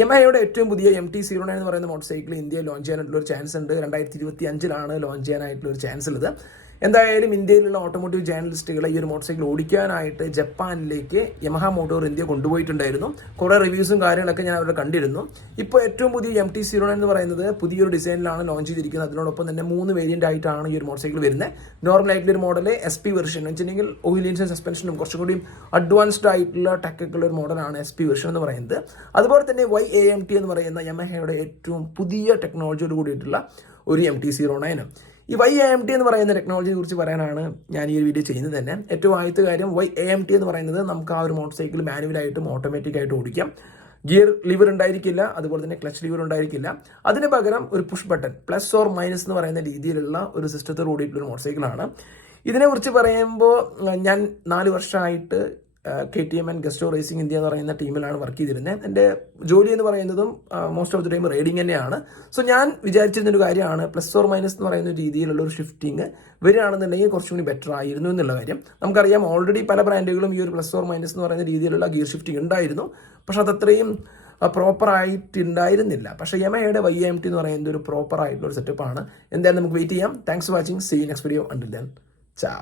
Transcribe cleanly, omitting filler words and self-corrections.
യമഹയുടെ ഏറ്റവും പുതിയ MT-09 എന്ന് പറയുന്ന മോട്ടോർ സൈക്കിൾ ഇന്ത്യയിൽ ലോഞ്ച് ചെയ്യാനായിട്ടുള്ള ഒരു ചാൻസ് ഉണ്ട്. 2025 ലോഞ്ച് ചെയ്യാനായിട്ടുള്ള ഒരു ചാൻസ് ഉള്ളത്. എന്തായാലും ഇന്ത്യയിലുള്ള ഓട്ടോമോട്ടീവ് ജേർണലിസ്റ്റുകളെ ഈ ഒരു മോട്ടോർ സൈക്കിൾ ഓടിക്കാനായിട്ട് ജപ്പാനിലേക്ക് യമഹ മോട്ടോർ ഇന്ത്യ കൊണ്ടുപോയിട്ടുണ്ടായിരുന്നു. കുറേ റിവ്യൂസും കാര്യങ്ങളൊക്കെ ഞാൻ അവിടെ കണ്ടിരുന്നു. ഇപ്പോൾ ഏറ്റവും പുതിയ MT-09 എന്ന് പറയുന്നത് പുതിയൊരു ഡിസൈനിലാണ് ലോഞ്ച് ചെയ്തിരിക്കുന്നത്. അതിനോടൊപ്പം തന്നെ 3 വേരിയൻ്റ് ആയിട്ടാണ് ഈ ഒരു മോട്ടോർ സൈക്കിൾ വരുന്നത്. നോർമൽ ആയിട്ടുള്ള ഒരു മോഡൽ SP വെർഷൻ എന്ന് വെച്ചിട്ടുണ്ടെങ്കിൽ ഓയിൽ ഇൻജൻ സസ്പെൻഷനും കുറച്ചും കൂടി അഡ്വാൻസ്ഡ് ആയിട്ടുള്ള ടെക്കുള്ള ഒരു മോഡലാണ് SP വെർഷൻ എന്ന് പറയുന്നത്. അതുപോലെ തന്നെ YAMT എന്ന് പറയുന്ന യമഹയുടെ ഏറ്റവും പുതിയ ടെക്നോളജിയോട് കൂടിയിട്ടുള്ള ഒരു MT-09. ഈ YAMT എന്ന് പറയുന്ന ടെക്നോളജിയെ കുറിച്ച് പറയാനാണ് ഞാൻ ഈ ഒരു വീഡിയോ ചെയ്യുന്നത് തന്നെ. ഏറ്റവും ആദ്യത്തെ കാര്യം YAMT എന്ന് പറയുന്നത് നമുക്ക് ആ ഒരു മോട്ടോർ സൈക്കിൾ മാനുവലായിട്ടും ഓട്ടോമാറ്റിക് ആയിട്ട് ഓടിക്കാം. ഗിയർ ലിവർ ഉണ്ടായിരിക്കില്ല, അതുപോലെ തന്നെ ക്ലച്ച് ലിവർ ഉണ്ടായിരിക്കില്ല. അതിന് പകരം ഒരു push button plus or minus എന്ന് പറയുന്ന രീതിയിലുള്ള ഒരു സിസ്റ്റത്തോട് കൂടിയിട്ടുള്ള ഒരു മോട്ടോർ സൈക്കിളാണ്. ഇതിനെക്കുറിച്ച് പറയുമ്പോൾ ഞാൻ 4 വർഷമായിട്ട് KTM and Gusto racing India എന്ന് പറയുന്ന ടീമിലാണ് വർക്ക് ചെയ്തിരുന്നത്. എൻ്റെ ജോലി എന്ന് പറയുന്നതും most of the time riding തന്നെയാണ്. സോ ഞാൻ വിചാരിച്ചിരുന്നൊരു കാര്യമാണ് പ്ലസ് ഓർ മൈനസ് എന്ന് പറയുന്ന രീതിയിലുള്ള ഒരു ഷിഫ്റ്റിംഗ് വരികയാണെന്നുണ്ടെങ്കിൽ കുറച്ചും കൂടി ബെറ്റർ ആയിരുന്നു എന്നുള്ള കാര്യം. നമുക്കറിയാം ഓൾറെഡി പല ബ്രാൻഡുകളും ഈ ഒരു പ്ലസ് ഓർ മൈനസ് എന്ന് പറയുന്ന രീതിയിലുള്ള ഗിയർ ഷിഫ്റ്റിംഗ് ഉണ്ടായിരുന്നു. പക്ഷെ അതത്രയും പ്രോപ്പറായിട്ടുണ്ടായിരുന്നില്ല. പക്ഷേ യമഹയുടെ YAMT എന്ന് പറയുന്നത് ഒരു പ്രോപ്പർ ആയിട്ടുള്ള ഒരു സെറ്റപ്പാണ്. എന്തായാലും നമുക്ക് വെയിറ്റ് ചെയ്യാം. Thanks for watching. See you next video. Until then, ചാ.